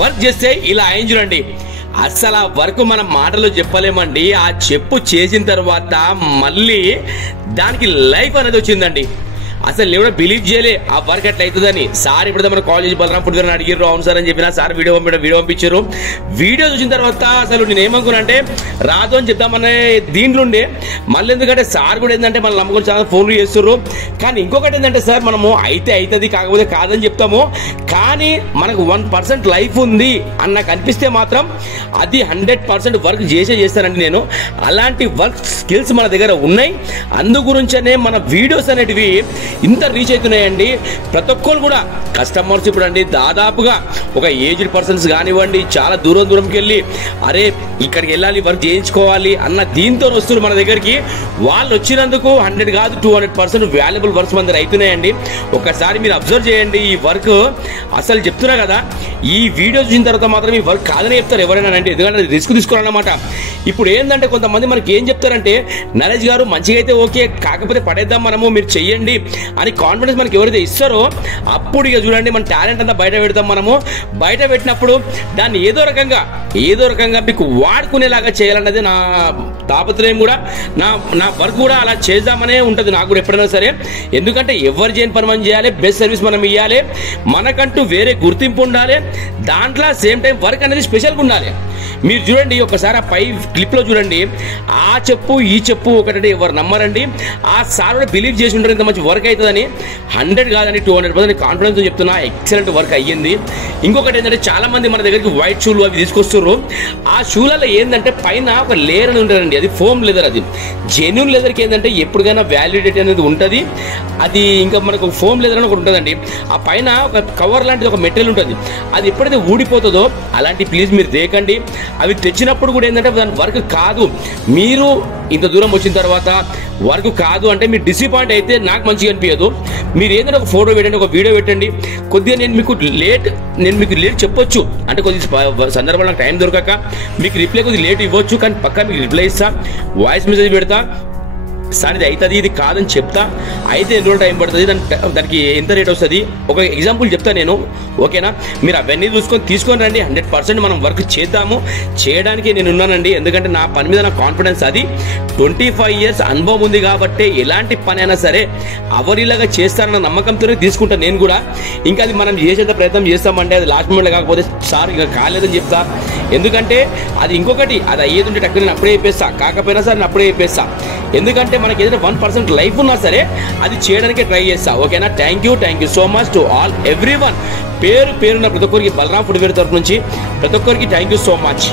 Work చేస్తే ఇలా అయింది చూడండి. అసలు ఆ వర్క్ మనం మాటలో చెప్పలేమండి. ఆ చెప్పు చేసిన తర్వాత మళ్ళీ దానికి లైఫ్ అనేది వచ్చిందండి. అసలు నేను కూడా బిలీవ్ చేయలే ఆ వర్క్ అట్లా అవుతుందని. సార్ ఇప్పుడు మన కాలేజ్ బలరాం ఫుడ్ గారిని అడిగారు. అవును సార్ అని చెప్పిన సార్ వీడియో పంపించారు. వీడియో చూసిన తర్వాత అసలు నేను ఏమనుకున్నా అంటే రాదు అని చెప్తామనే దీంట్లో ఉండే మళ్ళీ, ఎందుకంటే సార్ కూడా ఏంటంటే మన నమ్మకం చాలా ఫోన్లు చేస్తున్నారు. కానీ ఇంకొకటి ఏంటంటే సార్ మనము అయితే అవుతుంది కాకపోతే కాదని చెప్తాము, కానీ మనకు 1% లైఫ్ ఉంది అని నాకు అనిపిస్తే మాత్రం అది 100% వర్క్ చేస్తానండి నేను. అలాంటి వర్క్ స్కిల్స్ మన దగ్గర ఉన్నాయి. అందు గురించనే మన వీడియోస్ అనేటివి ఇంత రీచ్ అవుతున్నాయండి. ప్రతి ఒక్కరు కూడా కస్టమర్స్ ఇప్పుడు అండి దాదాపుగా ఒక ఏజ్డ్ పర్సన్స్ కానివ్వండి, చాలా దూరంకి వెళ్ళి అరే ఇక్కడికి వెళ్ళాలి వర్క్ చేయించుకోవాలి అన్న దీంతో వస్తున్నారు మన దగ్గరికి. వాళ్ళు వచ్చినందుకు 100 కాదు 200% వాల్యుబుల్ వర్క్స్ మన దగ్గర అవుతున్నాయండి. ఒకసారి మీరు అబ్జర్వ్ చేయండి. ఈ వర్క్ అసలు చెప్తున్నా కదా, ఈ వీడియో చూసిన తర్వాత మాత్రం ఈ వర్క్ కాదని చెప్తారు ఎవరైనా అంటే, ఎందుకంటే రిస్క్ తీసుకోవాలన్నమాట. ఇప్పుడు ఏంటంటే కొంతమంది మనకి ఏం చెప్తారంటే, నరేష్ గారు మంచిగా అయితే ఓకే, కాకపోతే పడేద్దాం మనము, మీరు చెయ్యండి అని కాన్ఫిడెన్స్ మనకి ఎవరైతే ఇస్తారో అప్పుడు ఇక చూడండి మన టాలెంట్ అంతా బయట పెడతాం. మనము బయట పెట్టినప్పుడు దాన్ని ఏదో రకంగా మీకు వాడుకునేలాగా చేయాలన్నది నా తాపత్రయం కూడా, నా వర్క్ కూడా అలా చేద్దామనే ఉంటుంది నాకు కూడా ఎప్పుడైనా సరే. ఎందుకంటే ఎవరు చేయని పని మనం చేయాలి, బెస్ట్ సర్వీస్ మనం ఇవ్వాలి, మనకంటూ వేరే గుర్తింపు ఉండాలి, దాంట్లో సేమ్ టైం వర్క్ అనేది స్పెషల్గా ఉండాలి. మీరు చూడండి ఒకసారి ఆ పై క్లిప్లో చూడండి, ఆ చెప్పు ఈ చెప్పు ఒకటే ఎవరు నమ్మరండి. ఆ సార్ కూడా బిలీవ్ చేసి ఉంటారు ఇంత మంచి వర్క్ అవుతుందని. 100 కాదని 200% కాన్ఫిడెన్స్ చెప్తున్నా, ఎక్సలెంట్ వర్క్ అయ్యింది. ఇంకొకటి ఏంటంటే చాలా మంది మన దగ్గరికి వైట్ షూలు అవి తీసుకొస్తారు. ఆ షూలలో ఏంటంటే పైన ఒక లేయర్ అని ఉంటుందండి, అది ఫోమ్ లెదర్. అది జెన్యూన్ లెదర్కి ఏంటంటే ఎప్పటికైనా వ్యాలిడిటీ అనేది ఉంటుంది. అది ఇంకా మనకు ఫోమ్ లెదర్ అని ఒకటి ఉంటుందండి, ఆ పైన ఒక కవర్ లాంటిది ఒక మెటీరియల్ ఉంటుంది. అది ఎప్పుడైతే ఊడిపోతుందో అలాంటి ప్లీజ్ మీరు దేకండి. అవి తెచ్చినప్పుడు కూడా ఏంటంటే దాని వర్క్ కాదు, మీరు ఇంత దూరం వచ్చిన తర్వాత వర్క్ కాదు అంటే మీరు డిసప్పాయింట్ అయితే నాకు మంచిగా అనిపించదు. మీరు ఏదైనా ఒక ఫోటో పెట్టండి, ఒక వీడియో పెట్టండి. కొద్దిగా నేను మీకు లేట్ చెప్పొచ్చు అంటే కొద్ది సందర్భాలు నాకు టైం దొరకక మీకు రిప్లై కొద్దిగా లేట్ ఇవ్వచ్చు, కానీ పక్కా మీకు రిప్లై ఇస్తా, వాయిస్ మెసేజ్ పెడతా. సార్ ఇది అవుతుంది ఇది కాదని చెప్తా, అయితే ఎన్ని రోజులు టైం పడుతుంది, దానికి ఎంత రేట్ వస్తుంది, ఒక ఎగ్జాంపుల్ చెప్తా నేను, ఓకేనా? మీరు అవన్నీ తీసుకొని రండి. 100% మనం వర్క్ చేద్దాము. చేయడానికి నేను ఉన్నానండి, ఎందుకంటే నా పని మీద నా కాన్ఫిడెన్స్ అది. 25 years అనుభవం ఉంది కాబట్టి ఎలాంటి పని అయినా సరే అవరిలాగా చేస్తారన్న నమ్మకంతోనే తీసుకుంటాను నేను కూడా. ఇంకా అది మనం చేసేంత ప్రయత్నం చేస్తామంటే అది లాస్ట్ మూమెంట్లో కాకపోతే సార్ ఇంకా కాలేదని చెప్తా. ఎందుకంటే అది ఇంకొకటి, అది అయ్యేది ఉంటే టక్కున నేను అప్పుడే చెప్పేస్తా, కాకపోయినా సరే నేను అప్పుడే చెప్పేస్తా. ఎందుకంటే మనకి ఏదైనా 1% లైఫ్ ఉన్నా సరే అది చేయడానికి ట్రై చేస్తా, ఓకేనా? Thank you so much to all every one. పేరున ప్రతి ఒక్కరికి బలరాం ఫుడ్ వేర్ తరఫు నుంచి ప్రతి ఒక్కరికి థ్యాంక్ యూ సో మచ్.